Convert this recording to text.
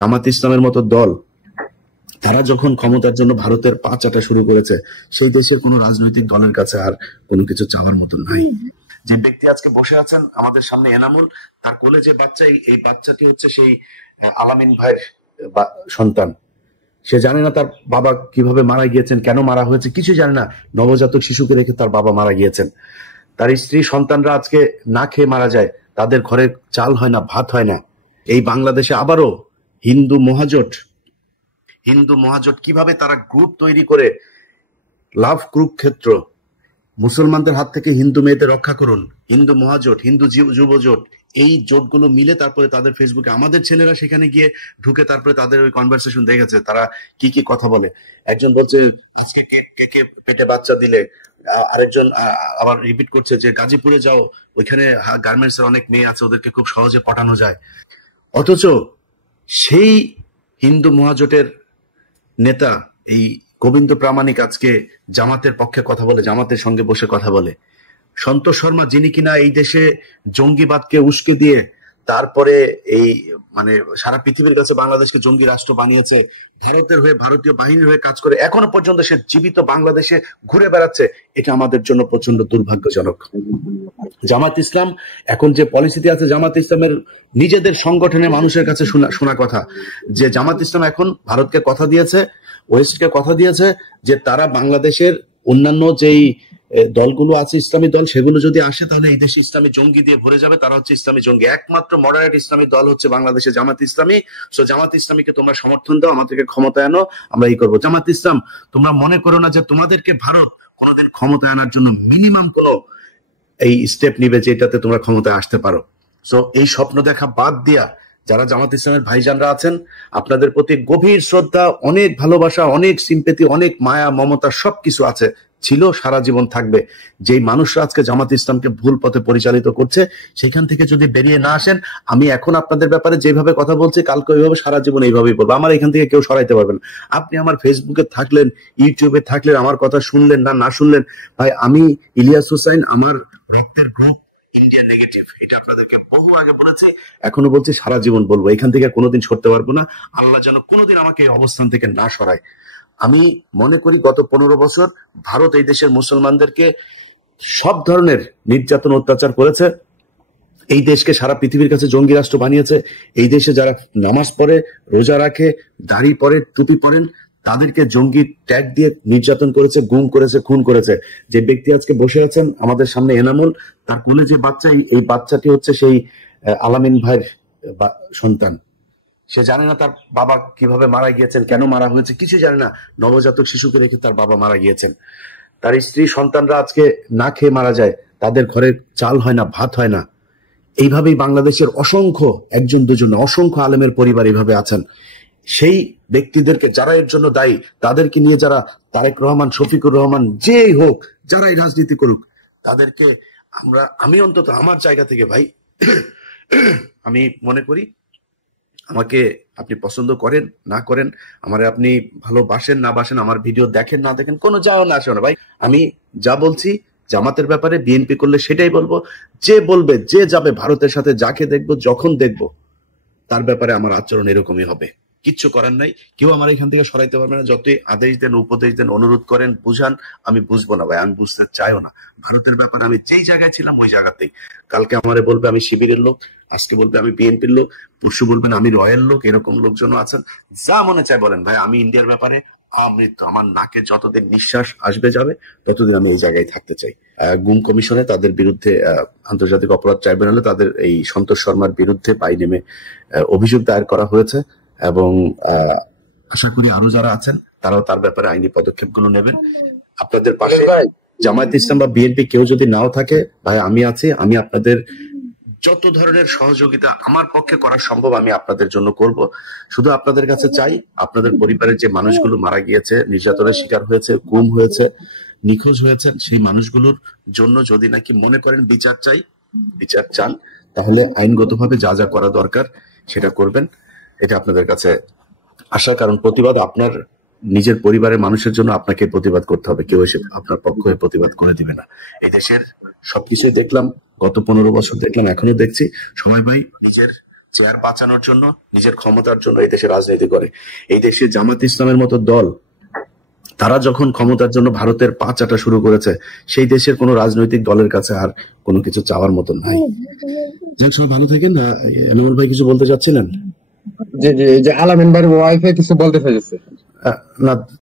জামাত ইসলামের মতো দল তারা যখন ক্ষমতার জন্য ভারতের পা চাটা শুরু করেছে, সেই দেশের কোনো রাজনৈতিক দলের কাছে আর কোনো কিছু চাওয়ার মতো নাই। যে ব্যক্তি আজকে বসে আছেন আমাদের সামনে, এনামুল, তার কোলে যে বাচ্চা, এই বাচ্চাটি হচ্ছে সেই আলামিন ভাইয়ের সন্তান। সে জানে না তার বাবা কিভাবে মারা গিয়েছেন, কেন মারা হয়েছে, কিছু জানে না। নবজাতক শিশুকে রেখে তার বাবা মারা গিয়েছেন। তার স্ত্রী সন্তানরা আজকে না খেয়ে মারা যায়, তাদের ঘরে চাল হয় না, ভাত হয় না। এই বাংলাদেশে আবারও হিন্দু মহাজোট কিভাবে তারা গ্রুপ তৈরি করে লাভ কুরুক্ষেত্র, মুসলমানদের হাত থেকে হিন্দু মেয়েদের রক্ষা করুন, হিন্দু মহাজোট, হিন্দু যুব জোট, এই জোটগুলো মিলে তারপরে তাদের ফেসবুকে আমাদের ছেলেরা সেখানে গিয়ে ঢুকে তারপরে তাদের ওই কনভারসেশন দেখেছে তারা কি কি কথা বলে। একজন বলছে আজকে কে পেটে বাচ্চা দিলে, আরেকজন আবার রিপিট করছে যে গাজীপুরে যাও, ওইখানে গার্মেন্টস এর অনেক মেয়ে আছে, ওদেরকে খুব সহজে পটানো যায়। অথচ সেই হিন্দু মহাজোটের নেতা এই গোবিন্দ প্রামাণিক আজকে জামাতের পক্ষে কথা বলে, জামাতের সঙ্গে বসে কথা বলে। সন্তোষ শর্মা, যিনি কিনা এই দেশে জঙ্গিবাদকে উস্কে দিয়ে তারপরে এই মানে সারা পৃথিবীর কাছে বাংলাদেশকে জঙ্গি রাষ্ট্র বানিয়েছে, ভারতের হয়ে, ভারতীয় বাহিনীর হয়ে কাজ করে এখনো পর্যন্ত সে জীবিত বাংলাদেশে ঘুরে বেড়াচ্ছে, এটা আমাদের জন্য প্রচন্ড দুর্ভাগ্যজনক। জামাত ইসলাম এখন যে পলিসিতে আছে, জামাত ইসলামের নিজেদের সংগঠনের মানুষের কাছে শোনা কথা যে জামাত ইসলাম এখন ভারতকে কথা দিয়েছে, ওয়েস্টকে কথা দিয়েছে যে তারা বাংলাদেশের অন্যান্য যেই দলগুলো আছে ইসলামী দল, সেগুলো যদি আসে তাহলে এই দেশে ইসলামী জঙ্গি দিয়ে ভরে যাবে, তারা হচ্ছে ইসলামী জঙ্গি। একমাত্র মডারেট ইসলামী দল হচ্ছে বাংলাদেশে জামাত ইসলামী। সো জামাত ইসলামীকে তোমরা সমর্থন দাও, আমাদেরকে ক্ষমতায় আনো, আমরা এই করবো। জামাত ইসলাম, তোমরা মনে করো না যে তোমাদেরকে ভারত কোনোদিন ক্ষমতায় আনার জন্য মিনিমাম কোনো এই স্টেপ নিবে যে এটাতে তোমরা ক্ষমতায় আসতে পারো। সো এই স্বপ্ন দেখা বাদ দিয়া যারা জামাত ইসলামের ভাইজানরা আছেন, আপনাদের প্রতি গভীর শ্রদ্ধা, অনেক ভালোবাসা, অনেক সিম্পেথি, অনেক মায়া মমতা সবকিছু আছে, ছিল, সারা জীবন থাকবে। যেই মানুষরা আজকে জামাত ইসলামকে ভুল পথে পরিচালিত করছে, সেখান থেকে যদি বেরিয়ে না আসেন, আমি এখন আপনাদের ব্যাপারে যেভাবে কথা বলছি, কালকে ওইভাবে সারা জীবন এইভাবেই বলবো। আমার এখান থেকে কেউ সরাইতে পারবেন। আপনি আমার ফেসবুকে থাকলেন, ইউটিউবে থাকলেন, আমার কথা শুনলেন না শুনলেন, ভাই আমি ইলিয়াস হোসাইন, আমার রক্তের গ্রুপ ইন্ডিয়া নেগেটিভ, এটা আপনাদেরকে বহু আগে বলেছে, এখনো বলছি, সারা জীবন বলবো। এখান থেকে কোনোদিন সরতে পারবো না। আল্লাহ যেন কোনোদিন আমাকে এই অবস্থান থেকে না সরায়। আমি মনে করি গত 15 বছর ভারত এই দেশের মুসলমানদেরকে সব ধরনের নির্যাতন অত্যাচার করেছে, এই দেশকে সারা পৃথিবীর কাছে জঙ্গি রাষ্ট্র বানিয়েছে। এই দেশে যারা নামাজ পড়ে, রোজা রাখে, দাড়ি পরে, টুপি পরেন, তাদেরকে জঙ্গি ট্যাগ দিয়ে নির্যাতন করেছে, গুম করেছে, খুন করেছে। যে ব্যক্তি আজকে বসে আছেন আমাদের সামনে, এনামুল, তার কোলে যে বাচ্চা, এই বাচ্চাটি হচ্ছে সেই আলামিন ভাইয়ের সন্তান। সে জানে না তার বাবা কিভাবে মারা গিয়েছেন, কেন মারা হয়েছে, কিছু জানে না। নবজাতক শিশুকে রেখে তার বাবা মারা গিয়েছেন। তার স্ত্রী সন্তানরা আজকে না খেয়ে মারা যায়, তাদের ঘরে চাল হয় না, ভাত হয় না। এইভাবেই বাংলাদেশের অসংখ্য, একজন দুজন, অসংখ্য আলেমের পরিবার এইভাবে আছেন। সেই ব্যক্তিদেরকে, যারা এর জন্য দায়ী, তাদেরকে নিয়ে যারা তারেক রহমান, শফিকুর রহমান, যেই হোক, যারাই রাজনীতি করুক, তাদেরকে আমি অন্তত আমার জায়গা থেকে ভাই আমি মনে করি, আমাকে আপনি পছন্দ করেন না করেন, আমারে আপনি ভালোবাসেন না বাসেন, আমার ভিডিও দেখেন না দেখেন, কোনো যায় না আসে না ভাই। আমি যা বলছি জামাতের ব্যাপারে, বিএনপি করলে সেটাই বলবো। যে বলবে, যে যাবে ভারতের সাথে, যাকে দেখবো, যখন দেখবো, তার ব্যাপারে আমার আচরণ এরকমই হবে। কিচ্ছু করার নাই, কেউ আমার এখান থেকে সরাইতে পারবে না। যতই আদেশ দেন, উপদেশ দেন, অনুরোধ করেন, বুঝান, আমি বুঝবো না ভাই, আমি বুঝতে চাইও না। ভারতের ব্যাপারে আমি যেই জায়গায় ছিলাম ওই জায়গাতেই। কালকে আমারে বলবে আমি শিবিরের লোক, আজকে বলবে আমি বিএনপির লোক, পরশু বলবেন আমি রয়ের লোক, এরকম লোকজনও আছেন। যা মনে চায় বলেন ভাই, আমি ইন্ডিয়ার ব্যাপারে আমৃত্যু, আমার নাকে যতদিন নিঃশ্বাস আসবে যাবে ততদিন আমি এই জায়গায় থাকতে চাই। গুম কমিশনে তাদের বিরুদ্ধে, আন্তর্জাতিক অপরাধ ট্রাইব্যুনালে তাদের এই সন্তোষ শর্মার বিরুদ্ধে পাই নেমে অভিযোগ দায়ের করা হয়েছে, এবং আশা করি আরো যারা আছেন তারাও তার ব্যাপারে আইনি পদক্ষেপগুলো নেবেন। আপনাদের পাশে জামায়াত ইসলাম বা বিএনপি কেউ যদি নাও থাকে, ভাই আমি আছি। আমি আপনাদের যত ধরনের সহযোগিতা আমার পক্ষে করা সম্ভব আমি আপনাদের জন্য করব। শুধু আপনাদের কাছে চাই, আপনাদের পরিবারের যে মানুষগুলো মারা গিয়েছে, নির্যাতনের শিকার হয়েছে, গুম হয়েছে, নিখোঁজ হয়েছেন, সেই মানুষগুলোর জন্য যদি নাকি মনে করেন বিচার চাই, বিচার চান, তাহলে আইনগতভাবে যা যা করা দরকার সেটা করবেন। এটা আপনাদের কাছে আশা। কারণ প্রতিবাদ আপনার নিজের পরিবারের মানুষের জন্য আপনাকে প্রতিবাদ করতে হবে, কেউ এসে আপনার পক্ষ হয়ে প্রতিবাদ করে দিবে না। এই দেশের সবকিছুই দেখলাম, গত 15 বছর দেখলাম, এখনো দেখছি। সবাই ভাই নিজের চেয়ার বাঁচানোর জন্য, নিজের ক্ষমতার জন্য এই দেশে রাজনীতি করে। এই দেশে জামাত ইসলামের মতো দল, তারা যখন ক্ষমতার জন্য ভারতের পা চাটা শুরু করেছে, সেই দেশের কোনো রাজনৈতিক দলের কাছে আর কোনো কিছু চাওয়ার মতো নাই। যাক, সবাই ভালো থাকেন। এনামুল ভাই কিছু বলতে চাচ্ছিলেন? জি জি, এই যে আলামিন ভাইয়ের ওয়াইফে কিছু বলতে চাইছে। না,